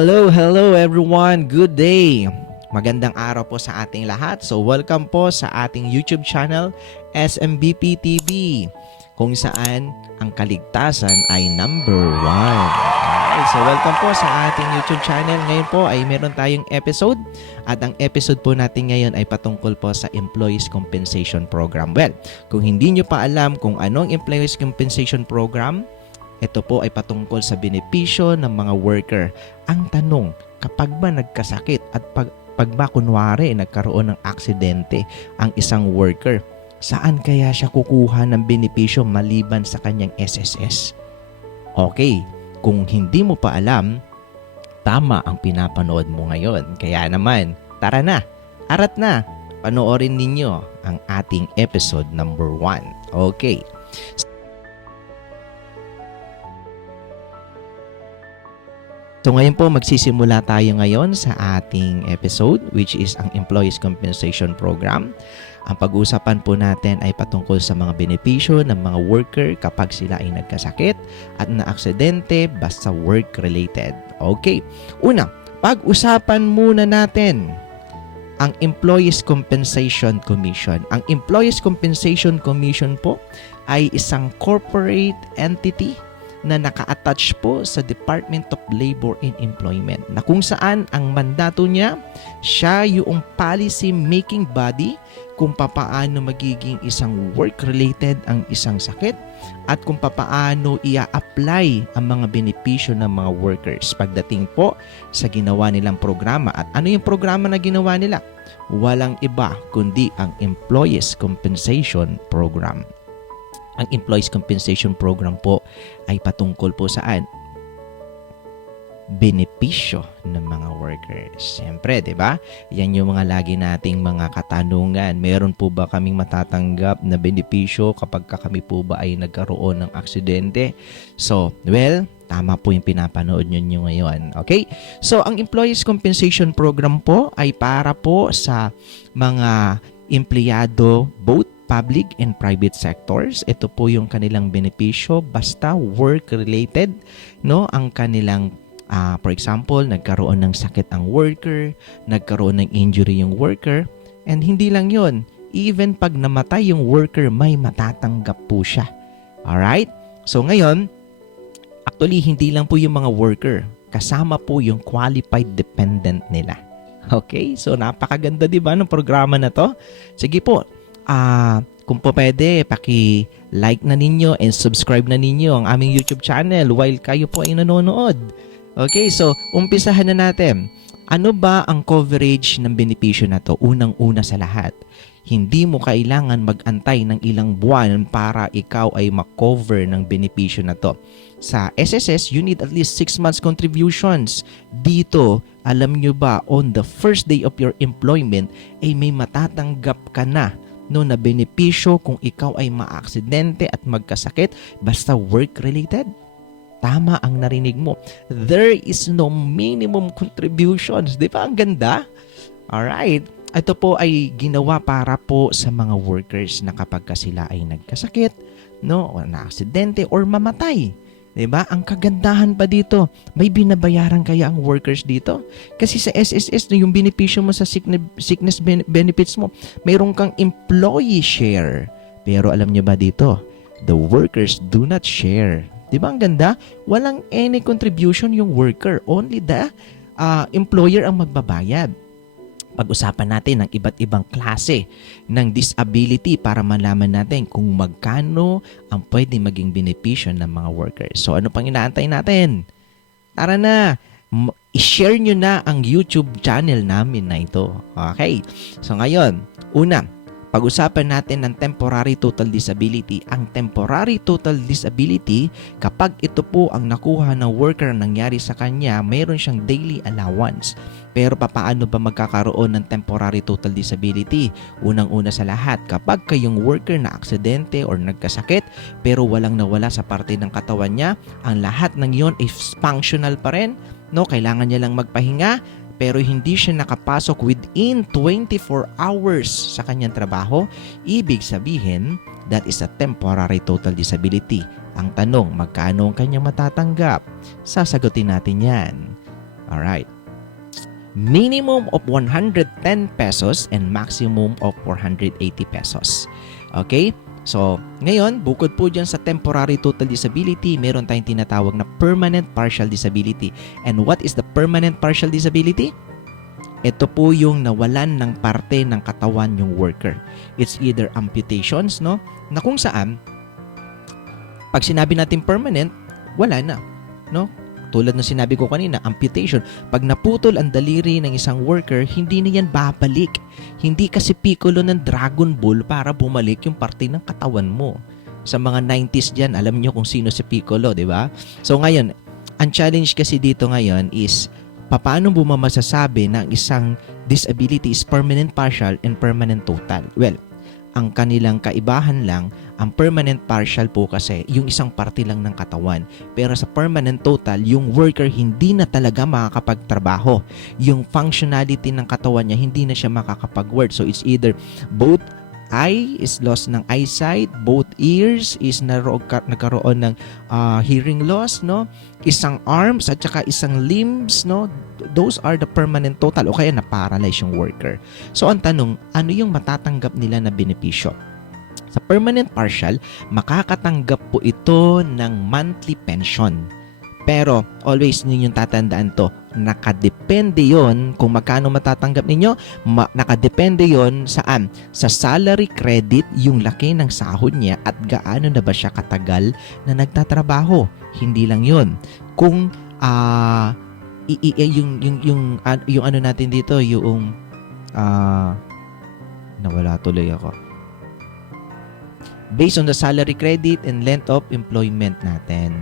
Hello, hello everyone. Good day. Magandang araw po sa ating lahat. So welcome po sa ating YouTube channel SMBP TV kung saan ang kaligtasan ay number one. Okay, so welcome po sa ating YouTube channel. Ngayon po ay meron tayong episode at ang episode po natin ngayon ay patungkol po sa Employees Compensation Program. Well, kung hindi nyo pa alam kung anong Employees Compensation Program, ito po ay patungkol sa benepisyo ng mga worker. Ang tanong, kapag ba nagkasakit at pag, pag ba kunwari nagkaroon ng aksidente ang isang worker, saan kaya siya kukuha ng benepisyo maliban sa kanyang SSS? Okay, kung hindi mo pa alam, tama ang pinapanood mo ngayon. Kaya naman, tara na, arat na, panoorin ninyo ang ating episode number 1. Okay. So ngayon po magsisimula tayo ngayon sa ating episode which is ang Employees Compensation Program. Ang pag-uusapan po natin ay patungkol sa mga benepisyo ng mga worker kapag sila ay nagkasakit at na-aksidente basta work-related. Okay, una, pag-usapan muna natin ang Employees Compensation Commission. Ang Employees Compensation Commission po ay isang corporate entity na naka-attach po sa Department of Labor and Employment na kung saan ang mandato niya, siya yung policy making body kung papaano magiging isang work-related ang isang sakit at kung papaano ia-apply ang mga benepisyo ng mga workers pagdating po sa ginawa nilang programa. At ano yung programa na ginawa nila? Walang iba kundi ang Employees Compensation Program. Ang Employees Compensation Program po ay patungkol po saan? benepisyo ng mga workers. Siyempre, 'di ba? Yan yung mga lagi nating mga katanungan. Meron po ba kaming matatanggap na benepisyo kapag ka kami po ba ay nagkaroon ng aksidente? So, well, tama po yung pinapanood nyo ngayon. Okay? So, ang Employees Compensation Program po ay para po sa mga empleyado both public and private sectors. Ito po yung kanilang benepisyo basta work-related, no? Ang kanilang uh, for example, nagkaroon ng sakit ang worker, nagkaroon ng injury yung worker, and hindi lang 'yon. Even pag namatay yung worker, may matatanggap po siya. Alright? So ngayon, actually hindi lang po yung mga worker, kasama po yung qualified dependent nila. Okay? So napakaganda 'di ba ng programa na 'to? Sige po, uh, kung po pwede, paki-like na ninyo and subscribe na ninyo ang aming YouTube channel while kayo po ay nanonood. Okay, so umpisahan na natin. Ano ba ang coverage ng benepisyo na to? Unang-una sa lahat, hindi mo kailangan mag-antay ng ilang buwan para ikaw ay makover ng benepisyo na to. Sa SSS, you need at least 6 months contributions. Dito, alam nyo ba, on the first day of your employment, ay may matatanggap ka na no na benepisyo kung ikaw ay maaksidente at magkasakit basta work-related? Tama ang narinig mo. There is no minimum contributions. Di ba? Ang ganda? Alright. Ito po ay ginawa para po sa mga workers na kapag sila ay nagkasakit, no, o na-aksidente or mamatay. 'Di ba? Ang kagandahan pa dito, may binabayaran kaya ang workers dito? Kasi sa SSS, yung benepisyo mo sa sickness benefits mo, mayroon kang employee share. Pero alam niyo ba dito, the workers do not share. 'Di ba ang ganda? Walang any contribution yung worker, only the uh, employer ang magbabayad pag-usapan natin ng iba't ibang klase ng disability para malaman natin kung magkano ang pwede maging benepisyo ng mga workers. So ano pang inaantay natin? Tara na! I-share nyo na ang YouTube channel namin na ito. Okay? So ngayon, una, pag-usapan natin ng temporary total disability. Ang temporary total disability, kapag ito po ang nakuha ng worker nangyari sa kanya, mayroon siyang daily allowance pero papaano ba magkakaroon ng temporary total disability? Unang-una sa lahat, kapag kayong worker na aksidente or nagkasakit pero walang nawala sa parte ng katawan niya, ang lahat ng yon ay functional pa rin. No, kailangan niya lang magpahinga pero hindi siya nakapasok within 24 hours sa kanyang trabaho, ibig sabihin, that is a temporary total disability. Ang tanong, magkano ang kanyang matatanggap? Sasagutin natin yan. Alright. Minimum of 110 pesos and maximum of 480 pesos. Okay? So, ngayon, bukod po dyan sa temporary total disability, meron tayong tinatawag na permanent partial disability. And what is the permanent partial disability? Ito po yung nawalan ng parte ng katawan yung worker. It's either amputations, no? Na kung saan, pag sinabi natin permanent, wala na, no? Tulad ng sinabi ko kanina, amputation. Pag naputol ang daliri ng isang worker, hindi na yan babalik. Hindi kasi piccolo ng Dragon Ball para bumalik yung parte ng katawan mo. Sa mga 90s dyan, alam niyo kung sino si Piccolo, di ba? So ngayon, ang challenge kasi dito ngayon is paano mo masasabi na ang isang disability is permanent partial and permanent total? Well, ang kanilang kaibahan lang, ang permanent partial po kasi yung isang parte lang ng katawan. Pero sa permanent total, yung worker hindi na talaga makakapagtrabaho. Yung functionality ng katawan niya, hindi na siya makakapag-work. So it's either both eye is loss ng eyesight, both ears is naro- ka- nagkaroon ng ah, hearing loss, no? Isang arms at saka isang limbs, no? Those are the permanent total o kaya na-paralyze yung worker. So ang tanong, ano yung matatanggap nila na benepisyo? Sa permanent partial, makakatanggap po ito ng monthly pension. Pero always ninyong tatandaan to, nakadepende yon kung magkano matatanggap ninyo, ma- nakadepende yon saan? Sa salary credit, yung laki ng sahod niya at gaano na ba siya katagal na nagtatrabaho. Hindi lang yon Kung ah i- i- eh, yung yung yung an- yung ano natin dito, yung ah nawala tuloy ako. Based on the salary credit and length of employment natin.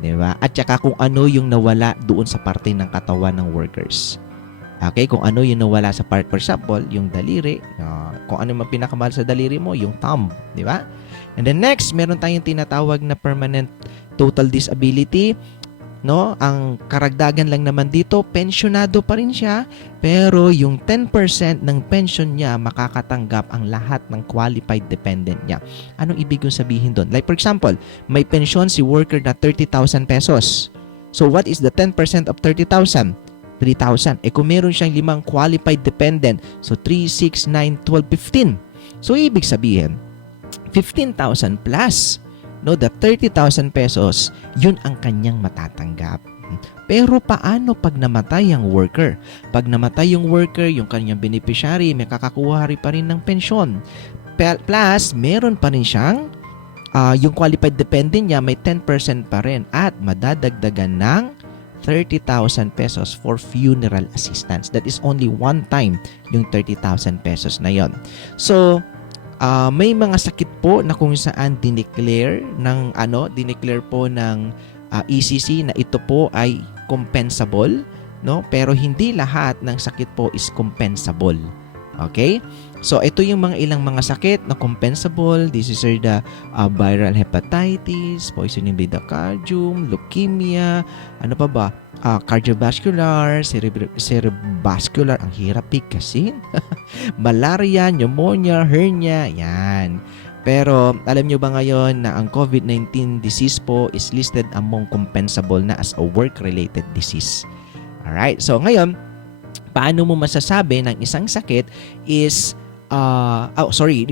'Di ba? At saka kung ano yung nawala doon sa parte ng katawan ng workers. Okay, kung ano yung nawala sa part, for example, yung daliri, ah, kung ano yung pinakamahal sa daliri mo, yung thumb, di ba? And then next, meron tayong tinatawag na permanent total disability. No, ang karagdagan lang naman dito, pensionado pa rin siya, pero yung 10% ng pension niya makakatanggap ang lahat ng qualified dependent niya. Anong ibig kong sabihin doon? Like for example, may pensyon si worker na 30,000 pesos. So what is the 10% of 30,000? 3,000. Eh kung meron siyang limang qualified dependent, so 3, 6, 9, 12, 15. So ibig sabihin, 15,000 plus. No, the 30,000 pesos, yun ang kanyang matatanggap. Pero paano pag namatay ang worker? Pag namatay yung worker, yung kanyang beneficiary, may kakakuha rin pa rin ng pensyon. Pe- Plus, meron pa rin siyang ah, yung qualified dependent niya may 10% pa rin at madadagdagan ng 30,000 pesos for funeral assistance. That is only one time yung 30,000 pesos na yon. So, ah, may mga sakit po na kung saan dineclare ng ano, dineclare po ng ah, ECC na ito po ay compensable, no? Pero hindi lahat ng sakit po is compensable. Okay? So ito yung mga ilang mga sakit na compensable. This is the ah, viral hepatitis, poisoning cardium, leukemia, ano pa ba? Ah, cardiovascular, cerebr- cerebrovascular, ang hirap bigkasin. Malaria, pneumonia, hernia, yan. Pero alam nyo ba ngayon na ang COVID-19 disease po is listed among compensable na as a work-related disease. Alright, so ngayon, paano mo masasabi ng isang sakit is uh, oh sorry,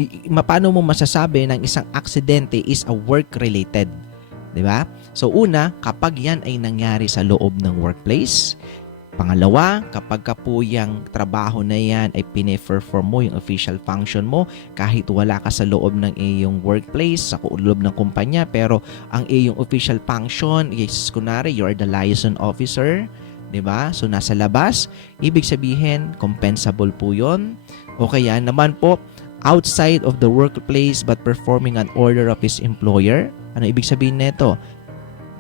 paano mo masasabi ng isang aksidente is a work-related? 'Di ba? So una, kapag yan ay nangyari sa loob ng workplace, Pangalawa, kapag ka po yung trabaho na yan ay pine-perform mo yung official function mo kahit wala ka sa loob ng iyong workplace, sa loob ng kumpanya, pero ang iyong official function is kunwari you are the liaison officer, 'di ba? So nasa labas, ibig sabihin compensable po 'yon. O kaya naman po outside of the workplace but performing an order of his employer. Ano ibig sabihin nito?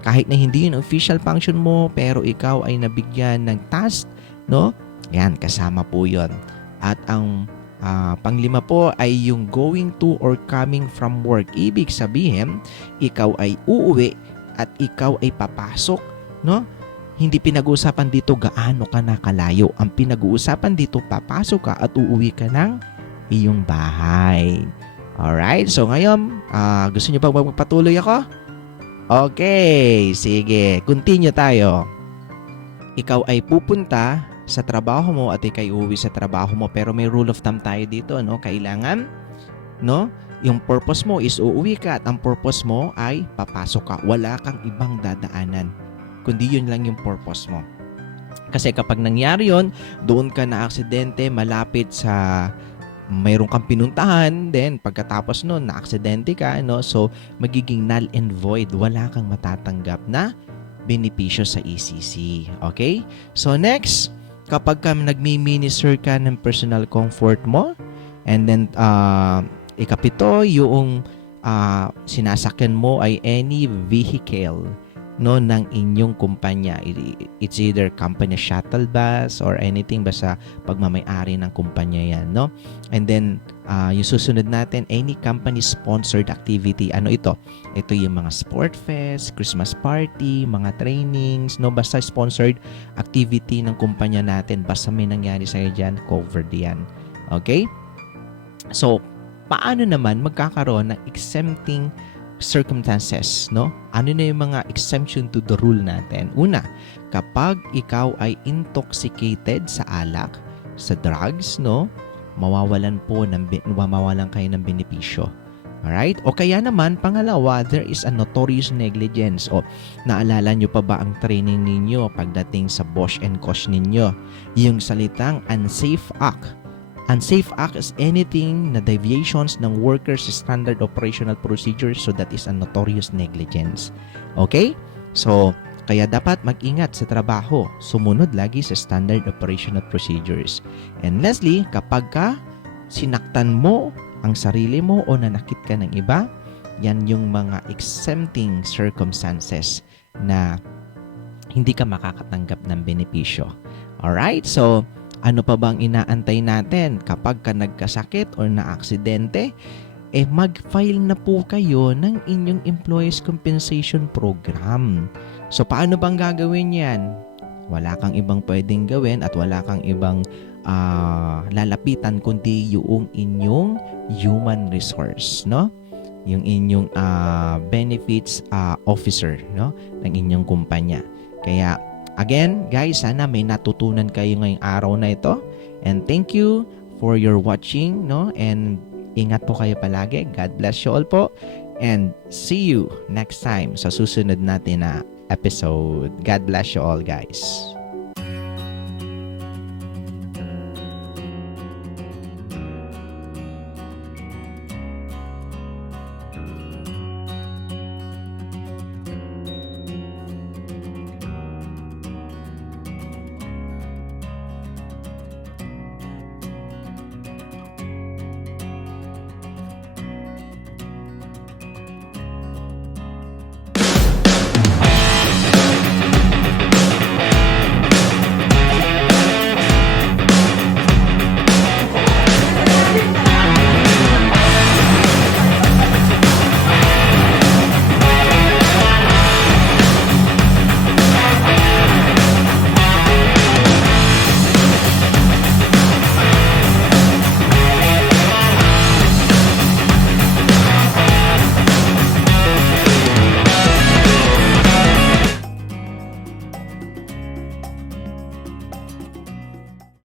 Kahit na hindi yun official function mo, pero ikaw ay nabigyan ng task, no? Yan, kasama po yon. At ang ah, panglima po ay yung going to or coming from work. Ibig sabihin, ikaw ay uuwi at ikaw ay papasok, no? Hindi pinag-uusapan dito gaano ka nakalayo. Ang pinag-uusapan dito, papasok ka at uuwi ka ng iyong bahay. Alright, so ngayon, ah, gusto niyo pa magpatuloy ako? Okay, sige. Continue tayo. ikaw ay pupunta sa trabaho mo at ikay uuwi sa trabaho mo pero may rule of thumb tayo dito no kailangan no yung purpose mo is uuwi ka at ang purpose mo ay papasok ka wala kang ibang dadaanan kundi yun lang yung purpose mo. Kasi kapag nangyari yon doon ka na aksidente malapit sa mayroon kang pinuntahan then pagkatapos noon na aksidente ka no? So magiging null and void. Wala kang matatanggap na benepisyo sa ECC okay? So next kapag ka nagmi-minister ka ng personal comfort mo and then uh, ikapito yung uh, sinasakyan mo ay any vehicle no ng inyong kumpanya. It's either company shuttle bus or anything basta pagmamay-ari ng kumpanya yan no? And then uh, yung susunod natin any company sponsored activity. Ano ito? Ito yung mga sport fest Christmas party mga trainings no? Basta sponsored activity ng kumpanya natin. Basta may nangyari sa diyan covered yan. Okay? So paano naman magkakaroon ng exempting circumstances, no? Ano na yung mga exemption to the rule natin? Una, kapag ikaw ay intoxicated sa alak, sa drugs, no? Mawawalan po ng mawawalan kayo ng benepisyo. Alright? O kaya naman, pangalawa, there is a notorious negligence. O, naalala nyo pa ba ang training ninyo pagdating sa Bosch and Koch ninyo? Yung salitang unsafe act Unsafe act is anything na deviations ng workers' standard operational procedures so that is a notorious negligence. Okay? So, kaya dapat mag-ingat sa trabaho. Sumunod lagi sa standard operational procedures. And lastly, kapag ka sinaktan mo ang sarili mo o nanakit ka ng iba, yan yung mga exempting circumstances na hindi ka makakatanggap ng benepisyo. Alright? So, ano pa bang inaantay natin kapag ka nagkasakit or na-aksidente? Eh mag-file na po kayo ng inyong Employees Compensation Program. So paano bang gagawin yan? Wala kang ibang pwedeng gawin at wala kang ibang uh, lalapitan kundi yung inyong human resource, no? Yung inyong uh, benefits uh, officer, no? Ng inyong kumpanya. Kaya Again, guys, sana may natutunan kayo ngayong araw na ito. And thank you for your watching, no? And ingat po kayo palagi. God bless you all po. And see you next time sa susunod natin na episode. God bless you all, guys.